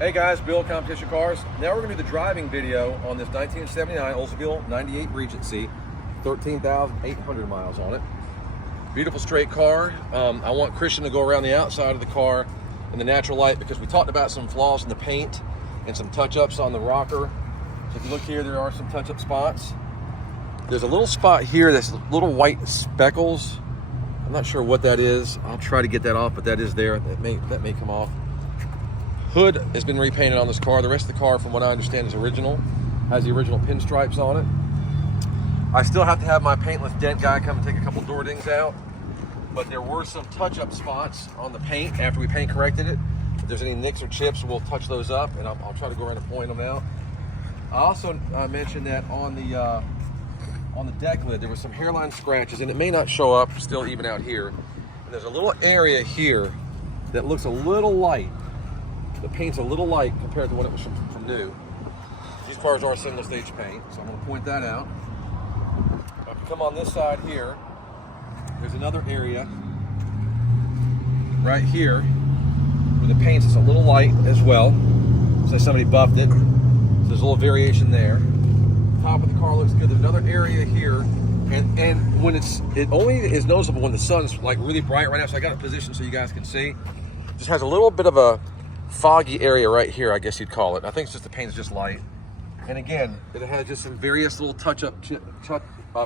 Hey guys, Bill, Competition Cars. Now we're going to do the driving video on this 1979 Oldsmobile 98 Regency, 13,800 miles on it. Beautiful straight car. I want Christian to go around the outside of the car in the natural light because we talked about some flaws in the paint and some touch-ups on the rocker. So if you look here, there are some touch-up spots. There's a little spot here that's little white speckles. I'm not sure what that is. I'll try to get that off, but that is there. That may come off. Hood has been repainted on this car. The rest of the car, from what I understand, is original. Has the original pinstripes on it. I still have to have my paintless dent guy come and take a couple door dings out. But there were some touch-up spots on the paint after we paint corrected it. If there's any nicks or chips, we'll touch those up, and I'll try to go around and point them out. I also mentioned that on the deck lid, there was some hairline scratches, and it may not show up still even out here. And there's a little area here that looks a little light. The paint's a little light compared to what it was from new. These cars are single stage paint, so I'm going to point that out. If you come on this side here, there's another area right here where the paint's just a little light as well. So somebody buffed it. So there's a little variation there. Top of the car looks good. There's another area here, and when it only is noticeable when the sun's like really bright right now. So I got it positioned so you guys can see. Just has a little bit of a foggy area right here, I guess you'd call it. I think it's just the paint is just light. And again, it has just some various little touch-up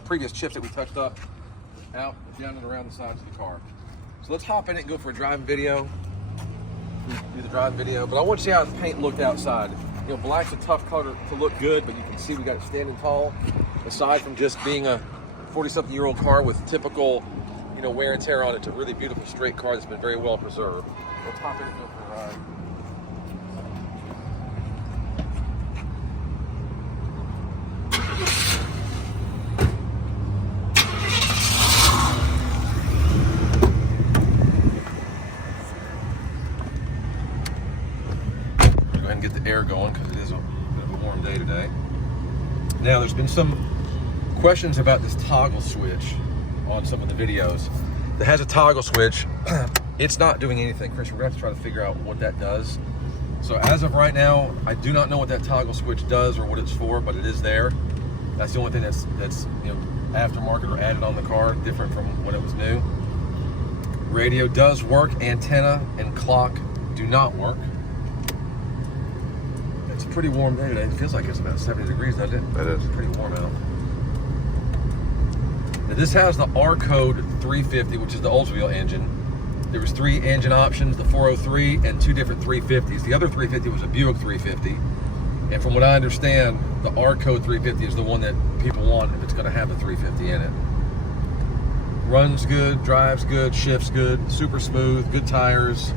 previous chips that we touched up out, down, and around the sides of the car. So let's hop in it and go for a driving video. Do the driving video, but I want to see how the paint looked outside. You know, black's a tough color to look good, but you can see we got it standing tall. Aside from just being a 40-something-year-old car with typical, you know, wear and tear on it, it's a really beautiful straight car that's been very well preserved. Let's hop in and go for a ride. And get the air going because it is a bit of a warm day today. Now, there's been some questions about this toggle switch on some of the videos. That has a toggle switch. It's not doing anything, Christian. We're going to have to try to figure out what that does. So as of right now, I do not know what that toggle switch does or what it's for, but it is there. That's the only thing that's you know, aftermarket or added on the car, different from when it was new. Radio does work. Antenna and clock do not work. It's a pretty warm day today. It feels like it's about 70 degrees, doesn't it? It is. It's pretty warm out. Now this has the R code 350, which is the Oldsmobile engine. There was 3 engine options, the 403 and 2 different 350s. The other 350 was a Buick 350. And from what I understand, the R code 350 is the one that people want if it's going to have the 350 in it. Runs good, drives good, shifts good, super smooth, good tires,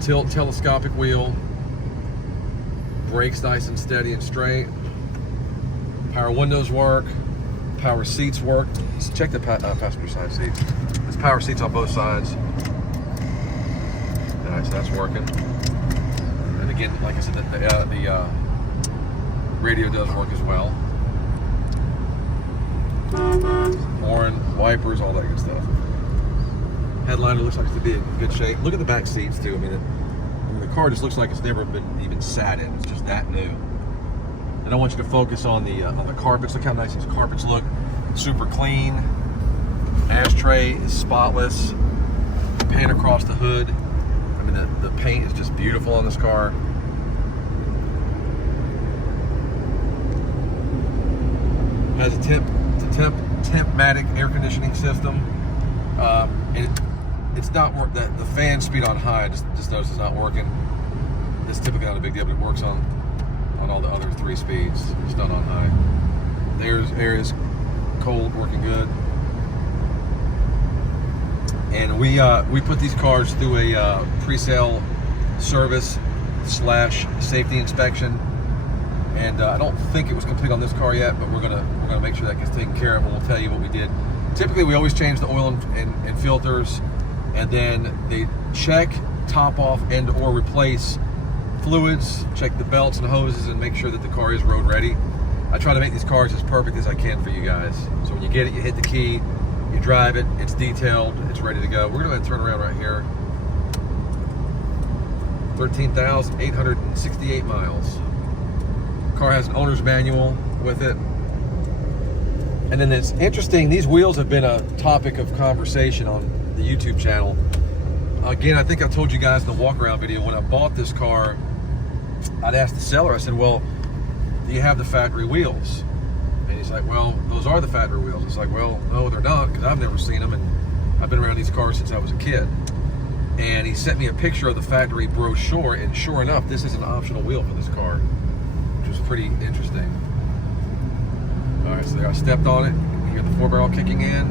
tilt telescopic wheel. Brakes nice and steady and straight. Power windows work. Power seats work. Let's check the passenger side seats. There's power seats on both sides. Nice, that's working. And again, like I said, the radio does work as well. Horn, wipers, all that good stuff. Headliner looks like it's to be in good shape. Look at the back seats too. I mean, the car just looks like it's never been even sat in. It's just that new. And I want you to focus on the carpets. Look how nice these carpets look. Super clean. Ashtray is spotless. Paint across the hood. I mean, the paint is just beautiful on this car. Has a Tempmatic air conditioning system. It's not work. The fan speed on high, just notice it's not working. It's typically not a big deal, but it works on all the other 3 speeds. It's not on high. The air is cold, working good. And we put these cars through a pre-sale service / safety inspection. And I don't think it was complete on this car yet, but we're gonna make sure that gets taken care of, and we'll tell you what we did. Typically, we always change the oil and filters, and then they check, top off, and or replace fluids, check the belts and hoses, and make sure that the car is road ready. I try to make these cars as perfect as I can for you guys. So when you get it, you hit the key, you drive it, it's detailed, it's ready to go. We're gonna turn around right here. 13,868 miles. Car has an owner's manual with it. And then it's interesting, these wheels have been a topic of conversation on the YouTube channel. Again, I think I told you guys in the walk around video, when I bought this car, I'd asked the seller, I said, well, do you have the factory wheels? And he's like, well, those are the factory wheels. It's like, well, no, they're not, because I've never seen them, and I've been around these cars since I was a kid. And he sent me a picture of the factory brochure, and sure enough, this is an optional wheel for this car, which was pretty interesting. All right, so there, I stepped on it. You hear the 4-barrel kicking in.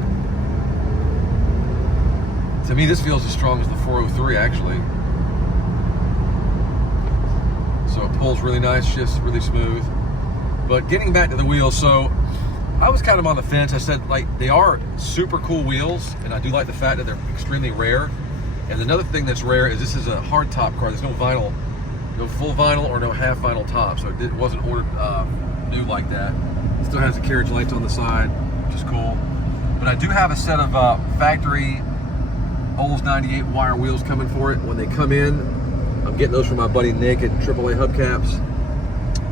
To me, this feels as strong as the 403, actually. So it pulls really nice, shifts really smooth. But getting back to the wheels, so I was kind of on the fence. I said, like, they are super cool wheels, and I do like the fact that they're extremely rare. And another thing that's rare is this is a hard top car. There's no vinyl, no full vinyl or no half vinyl top, so it wasn't ordered new like that. It still has the carriage lights on the side, which is cool. But I do have a set of factory Olds 98 wire wheels coming for it. When they come in, I'm getting those from my buddy Nick at AAA Hubcaps.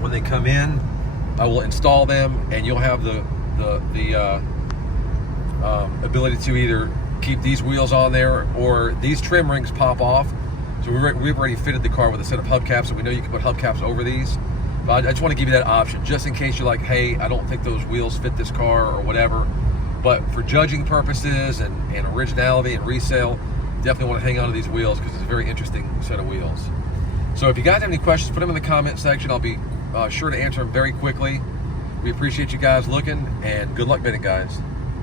When they come in, I will install them, and you'll have the ability to either keep these wheels on there, or these trim rings pop off. So we've already fitted the car with a set of hubcaps, so we know you can put hubcaps over these. But I just want to give you that option, just in case you're like, hey, I don't think those wheels fit this car or whatever. But for judging purposes and originality and resale, definitely want to hang on to these wheels because it's a very interesting set of wheels. So if you guys have any questions, put them in the comment section. I'll be sure to answer them very quickly. We appreciate you guys looking, and good luck bidding, guys.